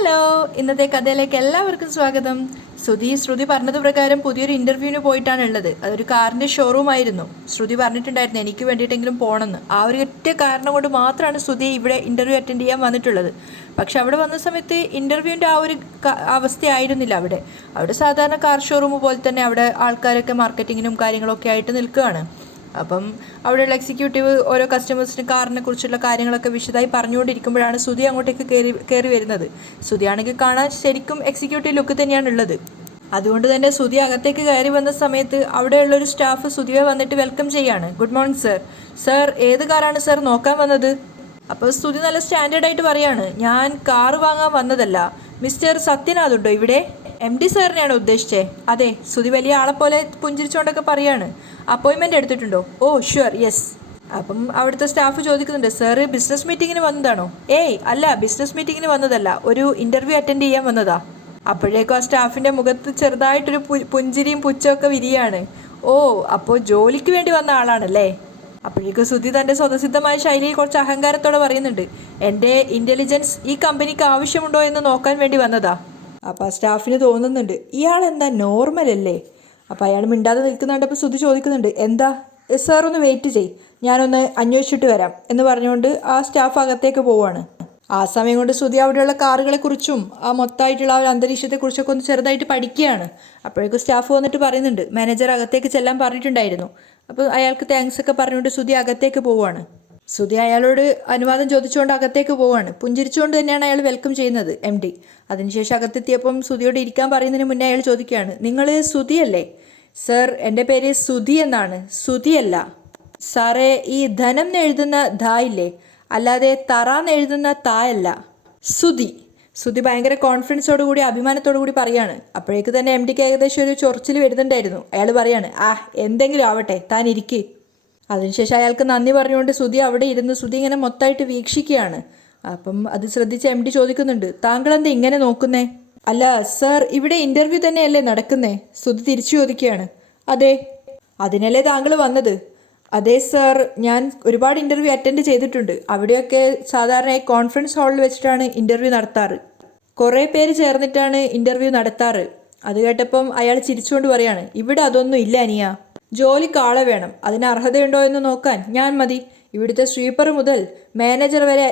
Hello, ഇന്നത്തെ കഥയിലേക്ക് എല്ലാവർക്കും സ്വാഗതം. ശ്രുതി പറഞ്ഞത് പ്രകാരം പുതിയൊരു ഇൻ്റർവ്യൂവിന് പോയിട്ടാണ് ഉള്ളത്. അതൊരു കാറിൻ്റെ ഷോറൂം ആയിരുന്നു. ശ്രുതി പറഞ്ഞിട്ടുണ്ടായിരുന്നു എനിക്ക് വേണ്ടിയിട്ടെങ്കിലും പോകണമെന്ന്. ആ ഒരു ഒറ്റ കാരണം കൊണ്ട് മാത്രമാണ് ശ്രുതി ഇവിടെ ഇൻ്റർവ്യൂ അറ്റൻഡ് ചെയ്യാൻ വന്നിട്ടുള്ളത്. പക്ഷെ അവിടെ വന്ന സമയത്ത് ഇൻ്റർവ്യൂവിൻ്റെ ആ ഒരു അവസ്ഥയായിരുന്നില്ല. അവിടെ സാധാരണ കാർ ഷോറൂം പോലെ തന്നെ അവിടെ ആൾക്കാരൊക്കെ മാർക്കറ്റിങ്ങിനും കാര്യങ്ങളൊക്കെ ആയിട്ട് നിൽക്കുകയാണ്. അപ്പം അവിടെയുള്ള എക്സിക്യൂട്ടീവ് ഓരോ കസ്റ്റമേഴ്സിന് കാറിനെ കുറിച്ചുള്ള കാര്യങ്ങളൊക്കെ വിശദമായി പറഞ്ഞുകൊണ്ടിരിക്കുമ്പോഴാണ് ശ്രുതി അങ്ങോട്ടേക്ക് കയറി വരുന്നത്. ശ്രുതിയാണെങ്കിൽ കാണാൻ ശരിക്കും എക്സിക്യൂട്ടീവ് ലുക്ക് തന്നെയാണ് ഉള്ളത്. അതുകൊണ്ട് തന്നെ ശ്രുതി അകത്തേക്ക് കയറി വന്ന സമയത്ത് അവിടെയുള്ളൊരു സ്റ്റാഫ് ശ്രുതിയെ വന്നിട്ട് വെൽക്കം ചെയ്യാണ്. Good morning sir. സർ, ഏത് കാറാണ് സർ നോക്കാൻ വന്നത്? അപ്പോൾ ശ്രുതി നല്ല സ്റ്റാൻഡേർഡായിട്ട് പറയാണ്, ഞാൻ കാറ് വാങ്ങാൻ വന്നതല്ല. മിസ്റ്റർ സത്യനാഥ് ഉണ്ടോ ഇവിടെ? MD സാറിനെയാണോ ഉദ്ദേശിച്ചേ? അതെ. ശ്രുതി വലിയ ആളെപ്പോലെ പുഞ്ചിരിച്ചുകൊണ്ടൊക്കെ പറയാണ്. അപ്പോയിൻമെൻ്റ് എടുത്തിട്ടുണ്ടോ? Oh sure, yes. അപ്പം അവിടുത്തെ സ്റ്റാഫ് ചോദിക്കുന്നുണ്ട്, സാറ് ബിസിനസ് മീറ്റിങ്ങിന് വന്നതാണോ? ഏയ് അല്ല, ബിസിനസ് മീറ്റിങ്ങിന് വന്നതല്ല, ഒരു ഇൻ്റർവ്യൂ അറ്റൻഡ് ചെയ്യാൻ വന്നതാ. അപ്പോഴേക്കും ആ സ്റ്റാഫിൻ്റെ മുഖത്ത് ചെറുതായിട്ടൊരു പുഞ്ചിരിയും പുച്ഛമൊക്കെ വിരിയാണ്. ഓ, അപ്പോൾ ജോലിക്ക് വേണ്ടി വന്ന ആളാണല്ലേ? അപ്പോഴേക്കും ശ്രുതി തൻ്റെ സ്വതസിദ്ധമായ ശൈലിയിൽ കുറച്ച് അഹങ്കാരത്തോടെ പറയുന്നുണ്ട്, എൻ്റെ ഇൻ്റലിജൻസ് ഈ കമ്പനിക്ക് ആവശ്യമുണ്ടോ എന്ന് നോക്കാൻ വേണ്ടി വന്നതാ. അപ്പോൾ ആ സ്റ്റാഫിന് തോന്നുന്നുണ്ട്, ഇയാളെന്താ നോർമൽ അല്ലേ? അപ്പോൾ അയാൾ മിണ്ടാതെ നിൽക്കുന്നുണ്ടപ്പോൾ ശ്രുതി ചോദിക്കുന്നുണ്ട്, എന്താ സാർ ഒന്ന് വെയിറ്റ് ചെയ്യ്, ഞാനൊന്ന് അന്വേഷിച്ചിട്ട് വരാം എന്ന് പറഞ്ഞുകൊണ്ട് ആ സ്റ്റാഫ് അകത്തേക്ക് പോവുകയാണ്. ആ സമയം കൊണ്ട് ശ്രുതി അവിടെയുള്ള കാറുകളെക്കുറിച്ചും ആ മൊത്തമായിട്ടുള്ള ആ ഒരു അന്തരീക്ഷത്തെക്കുറിച്ചൊക്കെ ഒന്ന് ചെറുതായിട്ട് പഠിക്കുകയാണ്. അപ്പോഴേക്കും സ്റ്റാഫ് വന്നിട്ട് പറയുന്നുണ്ട്, മാനേജർ അകത്തേക്ക് ചെല്ലാൻ പറഞ്ഞിട്ടുണ്ടായിരുന്നു. അപ്പോൾ അയാൾക്ക് താങ്ക്സ് ഒക്കെ പറഞ്ഞുകൊണ്ട് ശ്രുതി അകത്തേക്ക് പോവുകയാണ്. ശ്രുതി അയാളോട് അനുവാദം ചോദിച്ചുകൊണ്ട് അകത്തേക്ക് പോവുകയാണ്. പുഞ്ചിരിച്ചുകൊണ്ട് തന്നെയാണ് അയാൾ വെൽക്കം ചെയ്യുന്നത്, MD. അതിനുശേഷം അകത്തെത്തിയപ്പം ശ്രുതിയോട് ഇരിക്കാൻ പറയുന്നതിന് മുന്നേ അയാൾ ചോദിക്കുകയാണ്, നിങ്ങൾ ശ്രുതിയല്ലേ? സർ, എൻ്റെ പേര് ശ്രുതി എന്നാണ്. ശ്രുതിയല്ല സാറേ, ഈ ധനം എഴുതുന്ന ധ ഇല്ലേ, അല്ലാതെ തറാന്ന് എഴുതുന്ന തായല്ല, ശ്രുതി ഭയങ്കര കോൺഫിഡൻസോടു കൂടി അഭിമാനത്തോടു കൂടി പറയാണ്. അപ്പോഴേക്ക് തന്നെ MDക്ക് ഏകദേശം ഒരു ചൊറിച്ചിൽ വരുന്നുണ്ടായിരുന്നു. അയാൾ പറയാണ്, എന്തെങ്കിലും ആവട്ടെ, താൻ ഇരിക്ക്. അതിനുശേഷം അയാൾക്ക് നന്ദി പറഞ്ഞുകൊണ്ട് ശ്രുതി അവിടെ ഇരുന്ന് ശ്രുതി ഇങ്ങനെ മൊത്തമായിട്ട് വീക്ഷിക്കുകയാണ്. അപ്പം അത് ശ്രദ്ധിച്ച് MD ചോദിക്കുന്നുണ്ട്, താങ്കൾ എന്താ ഇങ്ങനെ നോക്കുന്നേ? അല്ല സർ, ഇവിടെ ഇൻ്റർവ്യൂ തന്നെയല്ലേ നടക്കുന്നേ? ശ്രുതി തിരിച്ചു ചോദിക്കുകയാണ്. അതെ. അതിനല്ലേ താങ്കൾ വന്നത്? അതെ സർ, ഞാൻ ഒരുപാട് ഇൻ്റർവ്യൂ അറ്റൻഡ് ചെയ്തിട്ടുണ്ട്. അവിടെയൊക്കെ സാധാരണയായി കോൺഫറൻസ് ഹാളിൽ വെച്ചിട്ടാണ് ഇൻ്റർവ്യൂ നടത്താറ്. കുറേ പേര് ചേർന്നിട്ടാണ് ഇൻ്റർവ്യൂ നടത്താറ്. അത് കേട്ടപ്പം അയാൾ ചിരിച്ചുകൊണ്ട് പറയാണ്, ഇവിടെ അതൊന്നും ഇല്ല അനിയ. ജോലിക്ക് ആളെ വേണം, അതിന് അർഹതയുണ്ടോ എന്ന് നോക്കാൻ ഞാൻ മതി. ഇവിടുത്തെ സ്വീപ്പർ മുതൽ മാനേജർ വരെ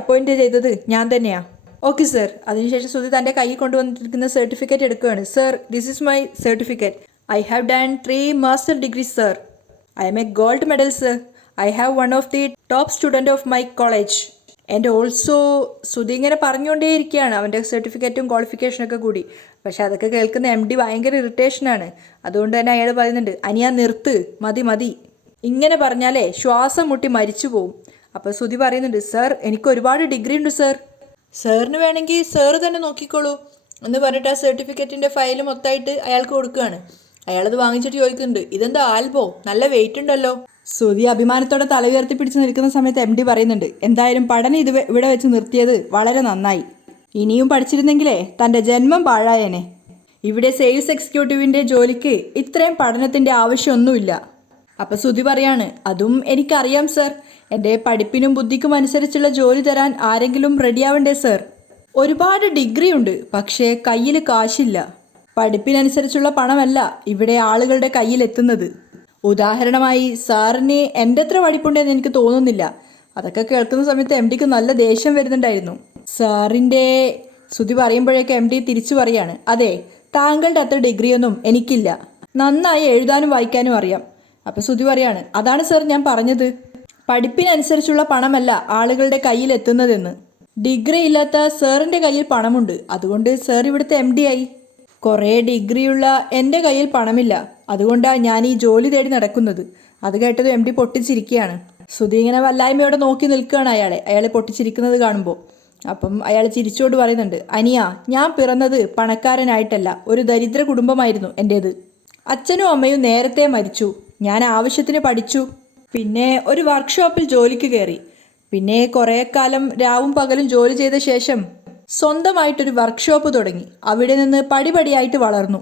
അപ്പോയിൻറ്റ് ചെയ്തത് ഞാൻ തന്നെയാണ്. Okay sir. അതിനുശേഷം ശ്രുതി തൻ്റെ കൈ കൊണ്ടുവന്നിരിക്കുന്ന സർട്ടിഫിക്കറ്റ് എടുക്കുകയാണ്. Sir, this is my certificate. I have done 3 master degrees sir. I am a gold medal sir. I have one of the top student of my college. And also Shruti ഇങ്ങനെ പറഞ്ഞുകൊണ്ടേയിരിക്കുകയാണ് അവൻ്റെ സർട്ടിഫിക്കറ്റും ക്വാളിഫിക്കേഷനൊക്കെ കൂടി. പക്ഷെ അതൊക്കെ കേൾക്കുന്ന MD ഭയങ്കര ഇറിറ്റേഷനാണ്. അതുകൊണ്ട് തന്നെ അയാൾ പറയുന്നുണ്ട്, അനിയാ നിർത്ത്, മതി. ഇങ്ങനെ പറഞ്ഞാലേ ശ്വാസം മുട്ടി മരിച്ചു പോവും. അപ്പോൾ ശ്രുതി പറയുന്നുണ്ട്, സർ, എനിക്ക് ഒരുപാട് ഡിഗ്രി ഉണ്ട് സർ. സാറിന് വേണമെങ്കിൽ സാറ് തന്നെ നോക്കിക്കോളൂ എന്ന് പറഞ്ഞിട്ട് ആ സർട്ടിഫിക്കറ്റിൻ്റെ ഫയൽ മൊത്തമായിട്ട് അയാൾക്ക് കൊടുക്കുകയാണ്. അയാളത് വാങ്ങിച്ചിട്ട് ചോദിക്കുന്നുണ്ട്, ഇതെന്താ ആൽബോ, നല്ല വെയിറ്റ് ഉണ്ടല്ലോ. ശ്രുതി അഭിമാനത്തോടെ തല ഉയർത്തി പിടിച്ച് നിൽക്കുന്ന സമയത്ത് MD പറയുന്നുണ്ട്, എന്തായാലും പഠനം ഇവിടെ വെച്ച് നിർത്തിയത് വളരെ നന്നായി. ഇനിയും പഠിച്ചിരുന്നെങ്കിലേ തൻ്റെ ജന്മം പാഴായേനെ. ഇവിടെ സെയിൽസ് എക്സിക്യൂട്ടീവിൻ്റെ ജോലിക്ക് ഇത്രയും പഠനത്തിൻ്റെ ആവശ്യമൊന്നുമില്ല. അപ്പം ശ്രുതി പറയാണ്, അതും എനിക്കറിയാം സർ. എൻ്റെ പഠിപ്പിനും ബുദ്ധിക്കും അനുസരിച്ചുള്ള ജോലി തരാൻ ആരെങ്കിലും റെഡിയാവണ്ടേ സർ. ഒരുപാട് ഡിഗ്രി ഉണ്ട്, പക്ഷേ കയ്യിൽ കാശില്ല. പഠിപ്പിനനുസരിച്ചുള്ള പണമല്ല ഇവിടെ ആളുകളുടെ കയ്യിലെത്തുന്നത്. ഉദാഹരണമായി സാറിന് എൻ്റെ അത്ര പഠിപ്പുണ്ടെന്ന് എനിക്ക് തോന്നുന്നില്ല. അതൊക്കെ കേൾക്കുന്ന സമയത്ത് MDക്ക് നല്ല ദേഷ്യം വരുന്നുണ്ടായിരുന്നു. സാറിൻ്റെ ശ്രുതി പറയുമ്പോഴേക്ക് MD തിരിച്ചു പറയാണ്, അതെ, താങ്കളുടെ അത്ര ഡിഗ്രിയൊന്നും എനിക്കില്ല. നന്നായി എഴുതാനും വായിക്കാനും അറിയാം. അപ്പോൾ ശ്രുതി പറയാണ്, അതാണ് സർ ഞാൻ പറഞ്ഞത്, പഠിപ്പിനനുസരിച്ചുള്ള പണമല്ല ആളുകളുടെ കയ്യിൽ എത്തുന്നതെന്ന്. ഡിഗ്രി ഇല്ലാത്ത സാറിൻ്റെ കയ്യിൽ പണമുണ്ട്, അതുകൊണ്ട് സാർ ഇവിടുത്തെ MD ആയി. കുറേ ഡിഗ്രിയുള്ള എൻ്റെ കയ്യിൽ പണമില്ല, അതുകൊണ്ടാണ് ഞാൻ ഈ ജോലി തേടി നടക്കുന്നത്. അത് കേട്ടത് MD പൊട്ടിച്ചിരിക്കുകയാണ്. ശ്രുതി ഇങ്ങനെ വല്ലായ്മയോടെ നോക്കി നിൽക്കുകയാണ് അയാളെ പൊട്ടിച്ചിരിക്കുന്നത് കാണുമ്പോൾ. അപ്പം അയാൾ ചിരിച്ചോട് പറയുന്നുണ്ട്, അനിയ, ഞാൻ പിറന്നത് പണക്കാരനായിട്ടല്ല, ഒരു ദരിദ്ര കുടുംബമായിരുന്നു എൻ്റേത്. അച്ഛനും അമ്മയും നേരത്തെ മരിച്ചു. ഞാൻ ആവശ്യത്തിന് പഠിച്ചു, പിന്നെ ഒരു വർക്ക്ഷോപ്പിൽ ജോലിക്ക് കയറി. പിന്നെ കുറേ കാലം രാവും പകലും ജോലി ചെയ്ത ശേഷം സ്വന്തമായിട്ടൊരു വർക്ക്ഷോപ്പ് തുടങ്ങി. അവിടെ നിന്ന് പടിപടിയായിട്ട് വളർന്നു.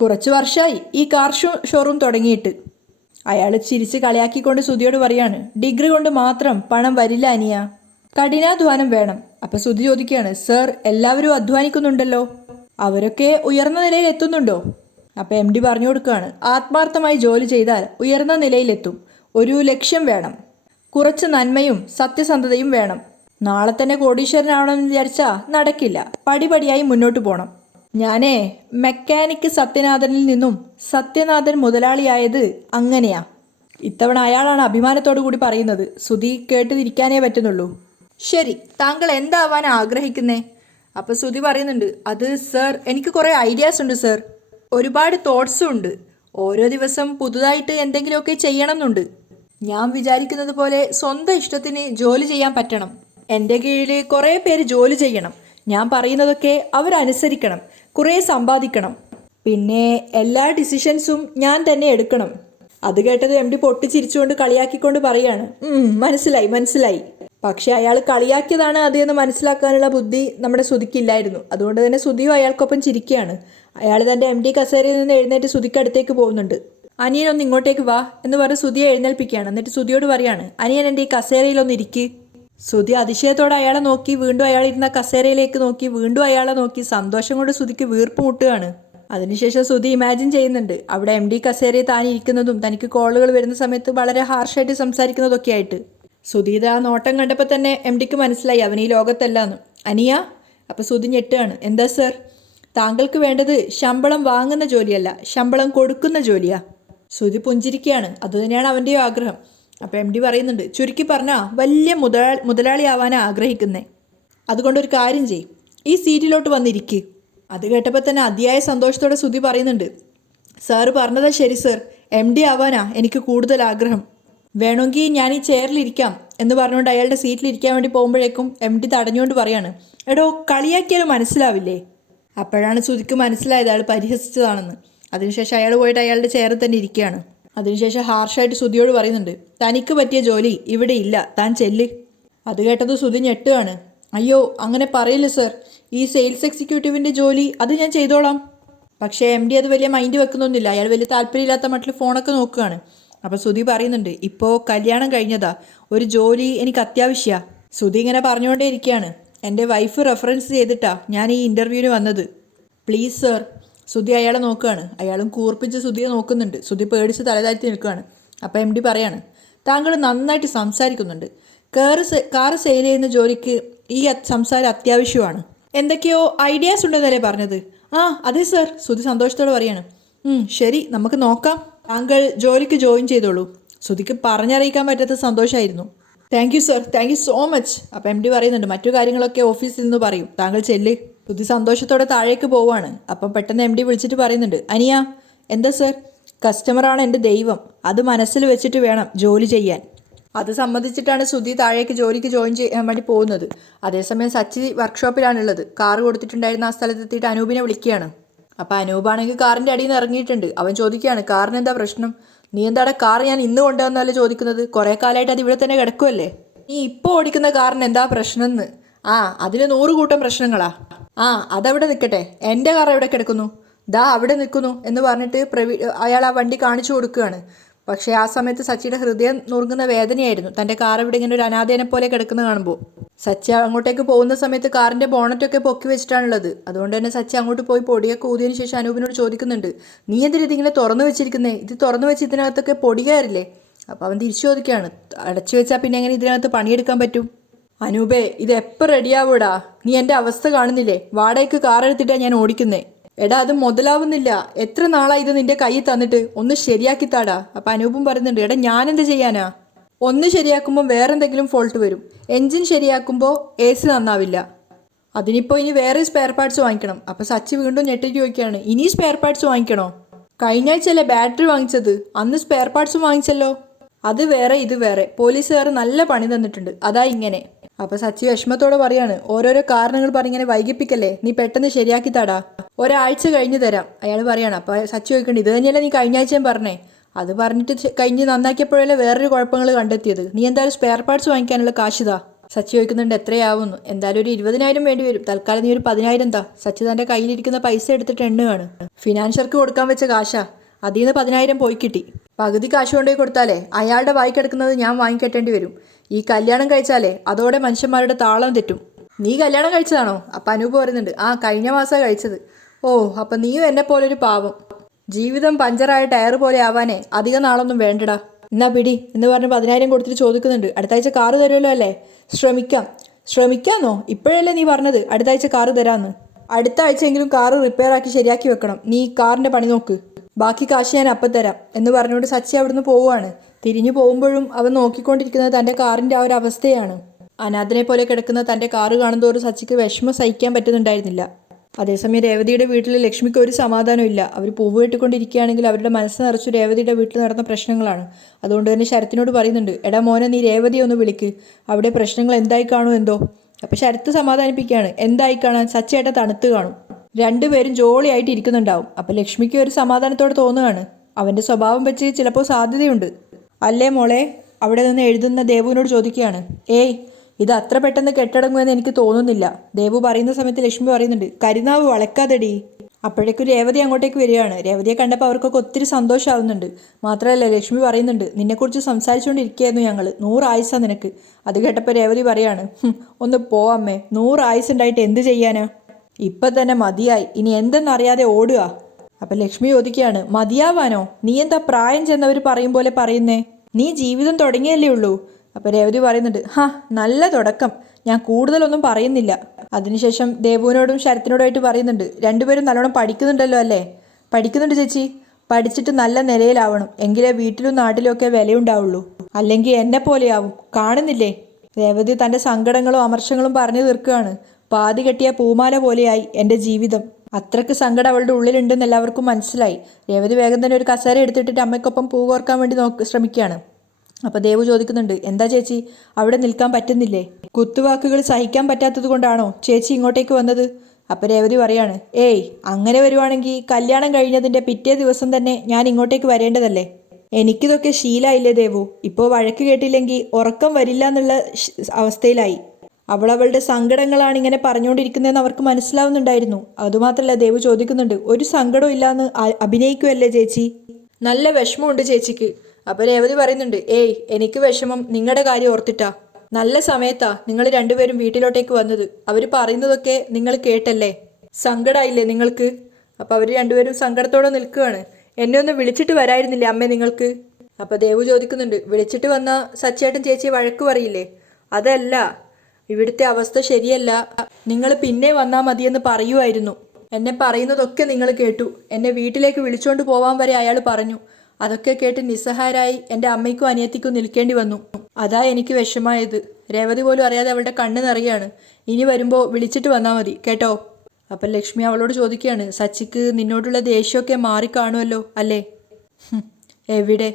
കുറച്ച് വർഷമായി ഈ കാർ ഷോറൂം തുടങ്ങിയിട്ട്. അയാൾ ചിരിച്ച് കളിയാക്കിക്കൊണ്ട് ശ്രുതിയോട് പറയാണ്, ഡിഗ്രി കൊണ്ട് മാത്രം പണം വരില്ല അനിയ. കഠിനാധ്വാനം വേണം. അപ്പം ശ്രുതി ചോദിക്കുകയാണ്, സർ എല്ലാവരും അധ്വാനിക്കുന്നുണ്ടല്ലോ, അവരൊക്കെ ഉയർന്ന നിലയിൽ എത്തുന്നുണ്ടോ? അപ്പം എം ഡി പറഞ്ഞു കൊടുക്കുകയാണ്, ആത്മാർത്ഥമായി ജോലി ചെയ്താൽ ഉയർന്ന നിലയിലെത്തും. ഒരു ലക്ഷ്യം വേണം, കുറച്ച് നന്മയും സത്യസന്ധതയും വേണം. നാളെ തന്നെ കോടീശ്വരനാവണമെന്ന് വിചാരിച്ചാൽ നടക്കില്ല. പടിപടിയായി മുന്നോട്ട് പോകണം. ഞാനേ മെക്കാനിക്ക് സത്യനാഥനിൽ നിന്നും സത്യനാഥൻ മുതലാളിയായത് അങ്ങനെയാ. ഇത്തവണ അയാളാണ് അഭിമാനത്തോടു കൂടി പറയുന്നത്. ശ്രുതി കേട്ടിരിക്കാനേ പറ്റുന്നുള്ളൂ. ശരി, താങ്കൾ എന്താവാൻ ആഗ്രഹിക്കുന്നേ? അപ്പോൾ ശ്രുതി പറയുന്നുണ്ട്, അത് സർ എനിക്ക് കുറേ ഐഡിയാസ് ഉണ്ട് സർ, ഒരുപാട് തോട്ട്സും ഉണ്ട്. ഓരോ ദിവസം പുതുതായിട്ട് എന്തെങ്കിലുമൊക്കെ ചെയ്യണം എന്നുണ്ട്. ഞാൻ വിചാരിക്കുന്നത് പോലെ സ്വന്തം ഇഷ്ടത്തിന് ജോലി ചെയ്യാൻ പറ്റണം. എൻ്റെ കീഴിൽ കുറേ പേര് ജോലി ചെയ്യണം. ഞാൻ പറയുന്നതൊക്കെ അവരനുസരിക്കണം. കുറേ സമ്പാദിക്കണം. പിന്നെ എല്ലാ ഡിസിഷൻസും ഞാൻ തന്നെ എടുക്കണം. അത് കേട്ടത് എം ഡി പൊട്ടിച്ചിരിച്ചുകൊണ്ട് കളിയാക്കിക്കൊണ്ട് പറയാണ്, മനസ്സിലായി മനസ്സിലായി. പക്ഷെ അയാൾ കളിയാക്കിയതാണ് അതെന്ന് മനസ്സിലാക്കാനുള്ള ബുദ്ധി നമ്മുടെ ശ്രുതിക്കില്ലായിരുന്നു. അതുകൊണ്ട് തന്നെ ശ്രുതിയും അയാൾക്കൊപ്പം ചിരിക്കുകയാണ്. അയാൾ തൻ്റെ എം ഡി കസേരയിൽ നിന്ന് എഴുന്നേറ്റ് ശ്രുതിക്ക് അടുത്തേക്ക് പോകുന്നുണ്ട്. അനിയനൊന്ന് ഇങ്ങോട്ടേക്ക് വാ എന്ന് പറഞ്ഞ് ശ്രുതിയെ എഴുന്നേൽപ്പിക്കുകയാണ്. എന്നിട്ട് ശ്രുതിയോട് പറയാണ്, അനിയൻ എൻ്റെ ഈ കസേരയിലൊന്ന് ഇരിക്ക്. ശ്രുതി അതിശയത്തോടെ അയാളെ നോക്കി, വീണ്ടും അയാൾ ഇരുന്ന കസേരയിലേക്ക് നോക്കി, വീണ്ടും അയാളെ നോക്കി. സന്തോഷം കൊണ്ട് ശ്രുതിക്ക് വീർപ്പ് മുട്ടുകയാണ്. അതിനുശേഷം ശ്രുതി ഇമാജിൻ ചെയ്യുന്നുണ്ട് അവിടെ എം ഡി കസേരയിൽ താൻ ഇരിക്കുന്നതും തനിക്ക് കോളുകൾ വരുന്ന സമയത്ത് വളരെ ഹാർഷായിട്ട് സംസാരിക്കുന്നതൊക്കെ ആയിട്ട്. ശ്രുതിയുടെ ആ നോട്ടം കണ്ടപ്പോൾ തന്നെ എം ഡിക്ക് മനസ്സിലായി അവൻ ഈ ലോകത്തല്ലാന്ന്. അനിയ? അപ്പോൾ ശ്രുതി ഞെട്ടുകയാണ്. എന്താ സർ? താങ്കൾക്ക് വേണ്ടത് ശമ്പളം വാങ്ങുന്ന ജോലിയല്ല, ശമ്പളം കൊടുക്കുന്ന ജോലിയാ. ശ്രുതി പുഞ്ചിരിക്കുകയാണ്. അതുതന്നെയാണ് അവൻ്റെയും ആഗ്രഹം. അപ്പോൾ എം ഡി പറയുന്നുണ്ട്, ചുരുക്കി പറഞ്ഞാൽ വലിയ മുതലാളിയാവാനാണ് ആഗ്രഹിക്കുന്നേ. അതുകൊണ്ടൊരു കാര്യം ചെയ്യും, ഈ സീറ്റിലോട്ട് വന്നിരിക്കുക. അത് കേട്ടപ്പോൾ തന്നെ അതിയായ സന്തോഷത്തോടെ ശ്രുതി പറയുന്നുണ്ട്, സാറ് പറഞ്ഞതാ ശരി സർ, എം ഡി ആവാനാ എനിക്ക് കൂടുതൽ ആഗ്രഹം. വേണമെങ്കിൽ ഞാൻ ഈ ചെയറിലിരിക്കാം എന്ന് പറഞ്ഞുകൊണ്ട് അയാളുടെ സീറ്റിലിരിക്കാൻ വേണ്ടി പോകുമ്പോഴേക്കും എം ഡി തടഞ്ഞുകൊണ്ട് പറയാണ്, എടോ കളിയാക്കിയാലും മനസ്സിലാവില്ലേ? അപ്പോഴാണ് ശ്രുതിക്ക് മനസ്സിലായത് അയാൾ പരിഹസിച്ചതാണെന്ന്. അതിനുശേഷം അയാൾ പോയിട്ട് അയാളുടെ ചെയറിൽ തന്നെ ഇരിക്കുകയാണ്. അതിനുശേഷം ഹാർഷായിട്ട് ശ്രുതിയോട് പറയുന്നുണ്ട്, തനിക്ക് പറ്റിയ ജോലി ഇവിടെ ഇല്ല, താൻ ചെല്ല്. അത് കേട്ടത് ശ്രുതി ഞെട്ടുകയാണ്. അയ്യോ അങ്ങനെ പറയില്ല സർ, ഈ സെയിൽസ് എക്സിക്യൂട്ടീവിൻ്റെ ജോലി അത് ഞാൻ ചെയ്തോളാം. പക്ഷേ എം ഡി അത് വലിയ മൈൻഡ് വെക്കുന്നൊന്നുമില്ല. അയാൾ വലിയ താല്പര്യമില്ലാത്ത മട്ടിൽ ഫോണൊക്കെ നോക്കുകയാണ്. അപ്പോൾ ശ്രുതി പറയുന്നുണ്ട്, ഇപ്പോൾ കല്യാണം കഴിഞ്ഞതാ, ഒരു ജോലി എനിക്ക് അത്യാവശ്യമാണ്. ശ്രുതി ഇങ്ങനെ പറഞ്ഞുകൊണ്ടേ ഇരിക്കുകയാണ്. എൻ്റെ വൈഫ് റെഫറൻസ് ചെയ്തിട്ടാ ഞാൻ ഈ ഇൻ്റർവ്യൂവിന് വന്നത്, പ്ലീസ് സർ. ശ്രുതി അയാളെ നോക്കുകയാണ്. അയാളും കൂർപ്പിച്ച് ശ്രുതിയെ നോക്കുന്നുണ്ട്. ശ്രുതി പേടിച്ച് തലതാഴ്ത്തി നിൽക്കുകയാണ്. അപ്പോൾ എം ഡി പറയാണ്, താങ്കൾ നന്നായിട്ട് സംസാരിക്കുന്നുണ്ട്. കാറ് സെയിൽ ചെയ്യുന്ന ജോലിക്ക് ഈ സംസാരം അത്യാവശ്യമാണ്. എന്തൊക്കെയോ ഐഡിയാസ് ഉണ്ടെന്നല്ലേ പറഞ്ഞത്? ആ അതെ സർ. ശ്രുതി സന്തോഷത്തോടെ പറയാണ്. ശരി, നമുക്ക് നോക്കാം. താങ്കൾ ജോലിക്ക് ജോയിൻ ചെയ്തോളൂ. ശ്രുതിക്ക് പറഞ്ഞറിയിക്കാൻ പറ്റാത്ത സന്തോഷമായിരുന്നു. Thank you sir, thank you so much. അപ്പോൾ എം ഡി പറയുന്നുണ്ട്, മറ്റു കാര്യങ്ങളൊക്കെ ഓഫീസിൽ നിന്ന് പറയും, താങ്കൾ ചെല്ല്. ശ്രുതി സന്തോഷത്തോടെ താഴേക്ക് പോവുകയാണ്. അപ്പം പെട്ടെന്ന് എം ഡി വിളിച്ചിട്ട് പറയുന്നുണ്ട്, അനിയ? എന്താ സർ? കസ്റ്റമറാണ് എൻ്റെ ദൈവം, അത് മനസ്സിൽ വെച്ചിട്ട് വേണം ജോലി ചെയ്യാൻ. അത് സംബന്ധിച്ചിട്ടാണ് ശ്രുതി താഴേക്ക് ജോലിക്ക് ജോയിൻ ചെയ്യാൻ വേണ്ടി പോകുന്നത്. അതേസമയം സച്ചി വർക്ക്ഷോപ്പിലാണുള്ളത്. കാറ് കൊടുത്തിട്ടുണ്ടായിരുന്ന ആ സ്ഥലത്തെത്തിയിട്ട് അനൂപിനെ വിളിക്കുകയാണ്. അപ്പോൾ അനൂപാണെങ്കിൽ കാറിൻ്റെ അടിയിൽ നിന്ന് ഇറങ്ങിയിട്ടുണ്ട്. അവൻ ചോദിക്കുകയാണ്, കാറിന് എന്താ പ്രശ്നം? നീ എന്താടെ കാർ ഞാൻ ഇന്ന് കൊണ്ടുവന്നല്ലേ ചോദിക്കുന്നത്? കുറേ കാലമായിട്ട് അത് ഇവിടെ തന്നെ കിടക്കുമല്ലേ? നീ ഇപ്പോൾ ഓടിക്കുന്ന കാറിന് എന്താ പ്രശ്നം എന്ന്? അതിന് 100 കൂട്ടം പ്രശ്നങ്ങളാ. അതവിടെ നിൽക്കട്ടെ, എൻ്റെ കാർ എവിടെ കിടക്കുന്നു? ദാ അവിടെ നിൽക്കുന്നു എന്ന് പറഞ്ഞിട്ട് അയാൾ ആ വണ്ടി കാണിച്ചു കൊടുക്കുകയാണ്. പക്ഷേ ആ സമയത്ത് സച്ചിയുടെ ഹൃദയം നുറുങ്ങുന്ന വേദനയായിരുന്നു. തൻ്റെ കാർ ഇവിടെ ഇങ്ങനെ ഒരു അനാഥേനെ പോലെ കിടക്കുന്ന കാണുമ്പോൾ. സച്ചി അങ്ങോട്ടേക്ക് പോകുന്ന സമയത്ത് കാറിൻ്റെ ബോണറ്റൊക്കെ പൊക്കി വെച്ചിട്ടാണുള്ളത്. അതുകൊണ്ട് തന്നെ സച്ചി അങ്ങോട്ട് പോയി പൊടിയൊക്കെ ഊതിയതിന് ശേഷം അനൂപിനോട് ചോദിക്കുന്നുണ്ട്, നീ എന്തിനാ ഇതിങ്ങനെ തുറന്നു വെച്ചിരിക്കുന്നേ? ഇത് തുറന്നു വെച്ച് ഇതിനകത്തൊക്കെ പൊടി കയറില്ലേ? അപ്പോൾ അവൻ തിരിച്ചു ചോദിക്കുകയാണ്, അടച്ചു വെച്ചാൽ പിന്നെ എങ്ങനെ ഇതിനകത്ത് പണിയെടുക്കാൻ പറ്റും? അനൂപേ, ഇത് എപ്പോൾ റെഡിയാവൂടാ? നീ എൻ്റെ അവസ്ഥ കാണുന്നില്ലേ? വാടകയ്ക്ക് കാർ എടുത്തിട്ടാണ് ഞാൻ ഓടിക്കുന്നേ. എടാ അത് മുതലാവുന്നില്ല. എത്ര നാളായി ഇത് നിന്റെ കയ്യിൽ തന്നിട്ട്, ഒന്ന് ശരിയാക്കി താടാ. അപ്പം അനൂപും പറയുന്നുണ്ട്, എടാ ഞാനെന്ത് ചെയ്യാനാ? ഒന്ന് ശരിയാക്കുമ്പോൾ വേറെന്തെങ്കിലും ഫോൾട്ട് വരും. എൻജിൻ ശരിയാക്കുമ്പോൾ AC നന്നാവില്ല. അതിനിപ്പോൾ ഇനി വേറെ സ്പെയർ പാർട്സ് വാങ്ങിക്കണം. അപ്പോൾ സച്ചി വീണ്ടും ഞെട്ടിട്ട് ചോദിക്കുകയാണ്, ഇനി സ്പെയർ പാർട്സ് വാങ്ങിക്കണോ? കഴിഞ്ഞ ആഴ്ചയല്ലേ ബാറ്ററി വാങ്ങിച്ചത്, അന്ന് സ്പെയർ പാർട്സും വാങ്ങിച്ചല്ലോ. അത് വേറെ ഇത് വേറെ. പോലീസുകാർ നല്ല പണി തന്നിട്ടുണ്ട്, അതാ ഇങ്ങനെ. അപ്പോൾ സച്ചി വിഷമത്തോടെ പറയാണ്, ഓരോരോ കാരണങ്ങൾ പറഞ്ഞിങ്ങനെ വൈകിപ്പിക്കല്ലേ, നീ പെട്ടെന്ന് ശരിയാക്കി താടാ, ഒരാഴ്ച കഴിഞ്ഞ് തരാം. അയാൾ പറയാണ്. അപ്പോൾ സച്ചി ചോദിക്കണ്ട, ഇത് തന്നെയല്ലേ നീ കഴിഞ്ഞ ആഴ്ചയും പറഞ്ഞേ? അത് പറഞ്ഞിട്ട് കഴിഞ്ഞ് നന്നാക്കിയപ്പോഴല്ലേ വേറൊരു കുഴപ്പങ്ങൾ കണ്ടെത്തിയത്. നീ എന്തായാലും സ്പെയർ പാർട്സ് വാങ്ങിക്കാനുള്ള കാശിതാ. സച്ചി ചോദിക്കുന്നുണ്ട്, എത്രയാവുന്നു? എന്തായാലും ഒരു 20,000 വേണ്ടി വരും. തൽക്കാലം നീ ഒരു 10,000 താ. സച്ചി തൻ്റെ കയ്യിലിരിക്കുന്ന പൈസ എടുത്തിട്ട് എണ്ണുകയാണ്. ഫിനാൻഷ്യർക്ക് കൊടുക്കാൻ വെച്ച കാശാ, അതിൽ നിന്ന് 10,000 പോയി കിട്ടി. പകുതി കാശ് കൊണ്ടുപോയി കൊടുത്താലേ അയാളുടെ വായിക്കെടുക്കുന്നത് ഞാൻ വാങ്ങിക്കെട്ടേണ്ടി വരും. ഈ കല്യാണം കഴിച്ചാലേ അതോടെ മനുഷ്യന്മാരുടെ താളം തെറ്റും. നീ കല്യാണം കഴിച്ചതാണോ? അപ്പം അനൂപ് പറയുന്നുണ്ട്, ആ കഴിഞ്ഞ മാസമാണ് കഴിച്ചത്. ഓ, അപ്പം നീയും എന്നെ പോലൊരു പാവം. ജീവിതം പഞ്ചറായ ടയർ പോലെ ആവാനേ അധികം നാളൊന്നും വേണ്ടടാ. എന്നാ പിടി എന്ന് പറഞ്ഞ് 10,000 കൊടുത്തിട്ട് ചോദിക്കുന്നുണ്ട്, അടുത്ത ആഴ്ച കാറ് തരുമല്ലോ അല്ലേ? ശ്രമിക്കാന്നോ? ഇപ്പോഴല്ലേ നീ പറഞ്ഞത് അടുത്ത ആഴ്ച കാറ് തരാമെന്ന്. അടുത്ത ആഴ്ചയെങ്കിലും കാറ് റിപ്പയർ ആക്കി ശരിയാക്കി വെക്കണം. നീ കാറിൻ്റെ പണി നോക്ക്, ബാക്കി കാശ് ഞാൻ അപ്പം തരാം എന്ന് പറഞ്ഞുകൊണ്ട് സച്ചി അവിടുന്ന് പോവുകയാണ്. തിരിഞ്ഞു പോകുമ്പോഴും അവൻ നോക്കിക്കൊണ്ടിരിക്കുന്നത് തൻ്റെ കാറിൻ്റെ ആ ഒരു അവസ്ഥയാണ്. അനാഥനെ പോലെ കിടക്കുന്ന തൻ്റെ കാറ് കാണുന്തോറും സച്ചിക്ക് വിഷമം സഹിക്കാൻ പറ്റുന്നുണ്ടായിരുന്നില്ല. അതേസമയം രേവതിയുടെ വീട്ടിൽ ലക്ഷ്മിക്ക് ഒരു സമാധാനവും ഇല്ല. അവർ പൂവ് കെട്ടിക്കൊണ്ടിരിക്കുകയാണെങ്കിൽ അവരുടെ മനസ്സ് നിറച്ചു രേവതിയുടെ വീട്ടിൽ നടന്ന പ്രശ്നങ്ങളാണ്. അതുകൊണ്ട് തന്നെ ശരത്തിനോട് പറയുന്നുണ്ട്, എടാ മോനെ, നീ രേവതി ഒന്ന് വിളിക്ക്, അവിടെ പ്രശ്നങ്ങൾ എന്തായി കാണും എന്തോ. അപ്പം ശരത്ത് സമാധാനിപ്പിക്കുകയാണ്, എന്തായി കാണാൻ, സച്ചേട്ട തണുത്ത് കാണും, രണ്ടുപേരും ജോളിയായിട്ട് ഇരിക്കുന്നുണ്ടാവും. അപ്പം ലക്ഷ്മിക്ക് ഒരു സമാധാനത്തോടെ തോന്നുകയാണ്. അവൻ്റെ സ്വഭാവം വെച്ച് ചിലപ്പോൾ സാധ്യതയുണ്ട് അല്ലേ മോളെ? അവിടെ നിന്ന് എഴുതുന്ന ദേവുവിനോട് ചോദിക്കുകയാണ്. ഏയ്, ഇത് അത്ര പെട്ടെന്ന് കെട്ടടങ്ങുമെന്ന് എനിക്ക് തോന്നുന്നില്ല. ദേവു പറയുന്ന സമയത്ത് ലക്ഷ്മി പറയുന്നുണ്ട്, കരുനാവ് വളക്കാതെടി. അപ്പോഴേക്കും രേവതി അങ്ങോട്ടേക്ക് വരികയാണ്. രേവതിയെ കണ്ടപ്പോൾ അവർക്കൊക്കെ ഒത്തിരി സന്തോഷമാവുന്നുണ്ട്. മാത്രമല്ല ലക്ഷ്മി പറയുന്നുണ്ട്, നിന്നെക്കുറിച്ച് സംസാരിച്ചുകൊണ്ടിരിക്കുകയായിരുന്നു ഞങ്ങൾ, 100 ആയുസാ നിനക്ക്. അത് കേട്ടപ്പോൾ രേവതി പറയാണ്, ഒന്ന് പോവമ്മേ, 100 ആയുസ് ഉണ്ടായിട്ട് എന്ത് ചെയ്യാനാ? ഇപ്പം തന്നെ മതിയായി, ഇനി എന്തെന്നറിയാതെ ഓടുക. അപ്പം ലക്ഷ്മി ചോദിക്കുകയാണ്, മതിയാവാനോ? നീ എന്താ പ്രായം ചെന്നവർ പറയും പോലെ പറയുന്നേ? നീ ജീവിതം തുടങ്ങിയല്ലേ ഉള്ളൂ. അപ്പോൾ രേവതി പറയുന്നുണ്ട്, നല്ല തുടക്കം, ഞാൻ കൂടുതലൊന്നും പറയുന്നില്ല. അതിനുശേഷം ദേവുവിനോടും ശരത്തിനോടുമായിട്ട് പറയുന്നുണ്ട്, രണ്ടുപേരും നല്ലോണം പഠിക്കുന്നുണ്ടല്ലോ അല്ലേ? പഠിക്കുന്നുണ്ട് ചേച്ചി, പഠിച്ചിട്ട് നല്ല നിലയിലാവണം, എങ്കിലേ വീട്ടിലും നാട്ടിലും ഒക്കെ വിലയുണ്ടാവുള്ളൂ, അല്ലെങ്കിൽ എന്നെ പോലെയാവും. കാണുന്നില്ലേ? രേവതി തൻ്റെ സങ്കടങ്ങളും അമർഷങ്ങളും പറഞ്ഞു തീർക്കുകയാണ്. പാതി കെട്ടിയ പൂമാല പോലെയായി എൻ്റെ ജീവിതം. അത്രയ്ക്ക് സങ്കടം അവളുടെ ഉള്ളിലുണ്ടെന്ന് എല്ലാവർക്കും മനസ്സിലായി. രേവതി വേഗം തന്നെ ഒരു കസേര എടുത്തിട്ടിട്ട് അമ്മയ്ക്കൊപ്പം പൂ കോർക്കാൻ വേണ്ടി ശ്രമിക്കുകയാണ്. അപ്പോൾ ദേവു ചോദിക്കുന്നുണ്ട്, എന്താ ചേച്ചി അവിടെ നിൽക്കാൻ പറ്റുന്നില്ലേ? കുത്തുവാക്കുകൾ സഹിക്കാൻ പറ്റാത്തത് കൊണ്ടാണോ ചേച്ചി ഇങ്ങോട്ടേക്ക് വന്നത്? അപ്പോൾ രേവതി പറയാണ്, ഏയ്, അങ്ങനെ വരുവാണെങ്കിൽ കല്യാണം കഴിഞ്ഞതിൻ്റെ പിറ്റേ ദിവസം തന്നെ ഞാൻ ഇങ്ങോട്ടേക്ക് വരേണ്ടതല്ലേ? എനിക്കിതൊക്കെ ശീലമായില്ലേ ദേവു? ഇപ്പോൾ വഴക്ക് കേട്ടില്ലെങ്കിൽ ഉറക്കം വരില്ല എന്നുള്ള അവസ്ഥയിലായി. അവളവളുടെ സങ്കടങ്ങളാണ് ഇങ്ങനെ പറഞ്ഞുകൊണ്ടിരിക്കുന്നതെന്ന് അവർക്ക് മനസ്സിലാവുന്നുണ്ടായിരുന്നു. അതുമാത്രമല്ല ദേവു ചോദിക്കുന്നുണ്ട്, ഒരു സങ്കടവും ഇല്ലാന്ന് അഭിനയിക്കുമല്ലേ ചേച്ചി? നല്ല വിഷമമുണ്ട് ചേച്ചിക്ക്. അപ്പോൾ രേവതി പറയുന്നുണ്ട്, ഏയ്, എനിക്ക് വിഷമം നിങ്ങളുടെ കാര്യം ഓർത്തിട്ടാ. നല്ല സമയത്താ നിങ്ങൾ രണ്ടുപേരും വീട്ടിലോട്ടേക്ക് വന്നത്. അവർ പറയുന്നതൊക്കെ നിങ്ങൾ കേട്ടല്ലേ? സങ്കടമായില്ലേ നിങ്ങൾക്ക്? അപ്പോൾ അവർ രണ്ടുപേരും സങ്കടത്തോടെ നിൽക്കുകയാണ്. എന്നെ ഒന്ന് വിളിച്ചിട്ട് വരായിരുന്നില്ലേ അമ്മേ നിങ്ങൾക്ക്? അപ്പോൾ ദേവു ചോദിക്കുന്നുണ്ട്, വിളിച്ചിട്ട് വന്ന സച്ചേട്ടൻ ചേച്ചിയെ വഴക്ക് പറയില്ലേ? അതല്ല, ഇവിടുത്തെ അവസ്ഥ ശരിയല്ല, നിങ്ങൾ പിന്നെ വന്നാൽ മതിയെന്ന് പറയുമായിരുന്നു. എന്നെ പറയുന്നതൊക്കെ നിങ്ങൾ കേട്ടു. എന്നെ വീട്ടിലേക്ക് വിളിച്ചുകൊണ്ട് പോവാൻ വരെ അയാൾ പറഞ്ഞു. അതൊക്കെ കേട്ട് നിസ്സഹായരായി എൻ്റെ അമ്മയ്ക്കും അനിയത്തിക്കും നിൽക്കേണ്ടി വന്നു. അതാ എനിക്ക് വിഷമായത്. രേവതി പോലും അറിയാതെ അവളുടെ കണ്ണ് നിറയാണ്. ഇനി വരുമ്പോൾ വിളിച്ചിട്ട് വന്നാൽ മതി കേട്ടോ. അപ്പം ലക്ഷ്മി അവളോട് ചോദിക്കുകയാണ്, സച്ചിക്ക് നിന്നോടുള്ള ദേഷ്യമൊക്കെ മാറിക്കാണുമല്ലോ അല്ലേ? എവിടെ,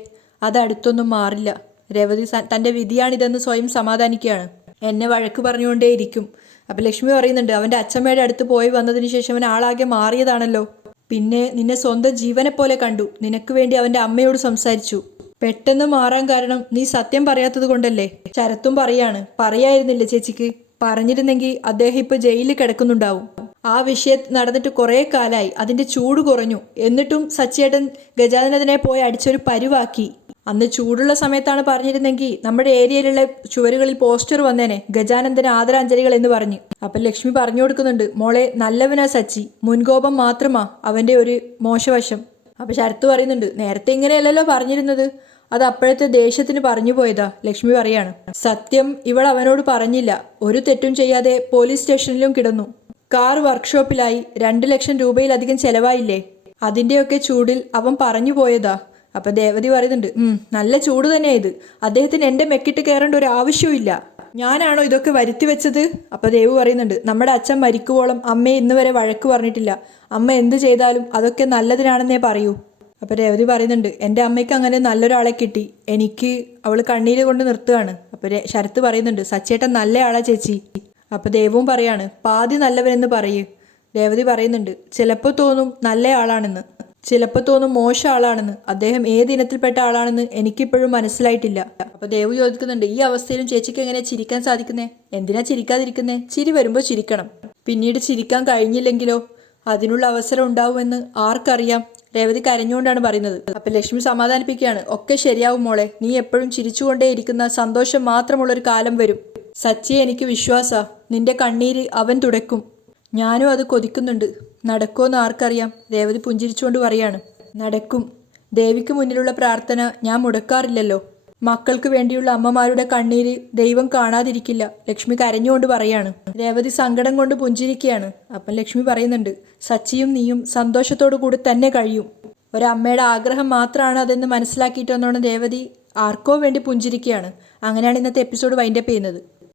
അതടുത്തൊന്നും മാറില്ല. രേവതി തൻ്റെ വിധിയാണിതെന്ന് സ്വയം സമാധാനിക്കുകയാണ്. എന്നെ വഴക്ക് പറഞ്ഞുകൊണ്ടേയിരിക്കും. അപ്പം ലക്ഷ്മി പറയുന്നുണ്ട്, അവൻ്റെ അച്ഛമ്മയുടെ അടുത്ത് പോയി വന്നതിന് ശേഷം അവൻ ആളാകെ മാറിയതാണല്ലോ. പിന്നെ നിന്നെ സ്വന്തം ജീവനെ പോലെ കണ്ടു. നിനക്ക് വേണ്ടി അവൻ്റെ അമ്മയോട് സംസാരിച്ചു. പെട്ടെന്ന് മാറാൻ കാരണം നീ സത്യം പറയാത്തത് കൊണ്ടല്ലേ? ശരത്തും പറയായിരുന്നില്ല ചേച്ചിക്ക്? പറഞ്ഞിരുന്നെങ്കിൽ അദ്ദേഹം ഇപ്പോൾ ജയിലിൽ കിടക്കുന്നുണ്ടാവും. ആ വിഷയം നടന്നിട്ട് കുറേ കാലമായി, അതിൻ്റെ ചൂട് കുറഞ്ഞു. എന്നിട്ടും സച്ചിയേട്ടൻ ഗജാനനെ പോയി അടിച്ചൊരു പരുവാക്കി. അന്ന് ചൂടുള്ള സമയത്താണ് പറഞ്ഞിരുന്നെങ്കിൽ നമ്മുടെ ഏരിയയിലുള്ള ചുവരുകളിൽ പോസ്റ്റർ വന്നേനെ, ഗജാനന്ദന് ആദരാഞ്ജലികൾ എന്ന് പറഞ്ഞ്. അപ്പം ലക്ഷ്മി പറഞ്ഞു കൊടുക്കുന്നുണ്ട്, മോളെ നല്ലവനാ സച്ചി, മുൻകോപം മാത്രമാ അവൻ്റെ ഒരു മോശവശം. അപ്പം ശരത്ത് പറയുന്നുണ്ട്, നേരത്തെ ഇങ്ങനെയല്ലല്ലോ പറഞ്ഞിരുന്നത്, അത് അപ്പോഴത്തെ ദേഷ്യത്തിന് പറഞ്ഞു പോയതാ. ലക്ഷ്മി പറയാണ്, സത്യം ഇവൾ അവനോട് പറഞ്ഞില്ല. ഒരു തെറ്റും ചെയ്യാതെ പോലീസ് സ്റ്റേഷനിലും കിടന്നു. കാർ വർക്ക്ഷോപ്പിലായി, 2 ലക്ഷം രൂപയിലധികം ചെലവായില്ലേ? അതിൻ്റെയൊക്കെ ചൂടിൽ അവൻ പറഞ്ഞു പോയതാ. അപ്പം ദേവതി പറയുന്നുണ്ട്, നല്ല ചൂട് തന്നെയാ ഇത്. അദ്ദേഹത്തിന് എൻ്റെ മെക്കിട്ട് കയറേണ്ട ഒരു ആവശ്യവും. ഞാനാണോ ഇതൊക്കെ വരുത്തി വെച്ചത്? അപ്പോൾ ദേവു പറയുന്നുണ്ട്, നമ്മുടെ അച്ഛൻ മരിക്കുവോളം അമ്മയെ ഇന്ന് വരെ വഴക്ക് പറഞ്ഞിട്ടില്ല. അമ്മ എന്ത് ചെയ്താലും അതൊക്കെ നല്ലതിനാണെന്നേ പറയൂ. അപ്പോൾ രേവതി പറയുന്നുണ്ട്, എൻ്റെ അമ്മയ്ക്ക് അങ്ങനെ നല്ലൊരാളെ കിട്ടി, എനിക്ക്. അവൾ കണ്ണീര് കൊണ്ട് നിർത്തുകയാണ്. അപ്പോൾ ശരത്ത് പറയുന്നുണ്ട്, സച്ചേട്ടൻ നല്ല ആളാ ചേച്ചി. അപ്പോൾ ദേവും പറയാണ്, പാതി നല്ലവനെന്ന് പറയൂ. രേവതി പറയുന്നുണ്ട്, ചിലപ്പോൾ തോന്നും നല്ല ആളാണെന്ന്, ചിലപ്പോൾ തോന്നും മോശം ആളാണെന്ന്. അദ്ദേഹം ഏത് ഇനത്തിൽപ്പെട്ട ആളാണെന്ന് എനിക്കിപ്പോഴും മനസ്സിലായിട്ടില്ല. അപ്പോൾ ദേവു ചോദിക്കുന്നുണ്ട്, ഈ അവസ്ഥയിലും ചേച്ചിക്ക് എങ്ങനെ ചിരിക്കാൻ സാധിക്കുന്നേ? എന്തിനാ ചിരിക്കാതിരിക്കുന്നേ? ചിരി വരുമ്പോൾ ചിരിക്കണം. പിന്നീട് ചിരിക്കാൻ കഴിഞ്ഞില്ലെങ്കിലോ? അതിനുള്ള അവസരം ഉണ്ടാവുമെന്ന് ആർക്കറിയാം? രേവതി കരഞ്ഞുകൊണ്ടാണ് പറയുന്നത്. അപ്പം ലക്ഷ്മി സമാധാനിപ്പിക്കുകയാണ്. ഒക്കെ ശരിയാവും മോളെ, നീ എപ്പോഴും ചിരിച്ചുകൊണ്ടേയിരിക്കുന്ന സന്തോഷം മാത്രമുള്ളൊരു കാലം വരും. സച്ചിയെ എനിക്ക് വിശ്വാസാ, നിന്റെ കണ്ണീര് അവൻ തുടയ്ക്കും. ഞാനും അത് കൊതിക്കുന്നുണ്ട്. നടക്കുമെന്ന് ആർക്കറിയാം? രേവതി പുഞ്ചിരിച്ചുകൊണ്ട് പറയാണ്. നടക്കും. ദേവിക്ക് മുന്നിലുള്ള പ്രാർത്ഥന ഞാൻ മുടക്കാറില്ലല്ലോ. മക്കൾക്ക് വേണ്ടിയുള്ള അമ്മമാരുടെ കണ്ണീര് ദൈവം കാണാതിരിക്കില്ല. ലക്ഷ്മി കരഞ്ഞുകൊണ്ട് പറയാണ്. രേവതി സങ്കടം കൊണ്ട് പുഞ്ചിരിക്കുകയാണ്. അപ്പം ലക്ഷ്മി പറയുന്നുണ്ട്, സച്ചിയും നീയും സന്തോഷത്തോടു കൂടി തന്നെ കഴിയും. ഒരമ്മയുടെ ആഗ്രഹം മാത്രമാണ് അതെന്ന് മനസ്സിലാക്കിയിട്ട് വന്നോണം രേവതി ആർക്കോ വേണ്ടി പുഞ്ചിരിക്കുകയാണ്. അങ്ങനെയാണ് ഇന്നത്തെ എപ്പിസോഡ് വൈൻഡപ്പ് ചെയ്യുന്നത്.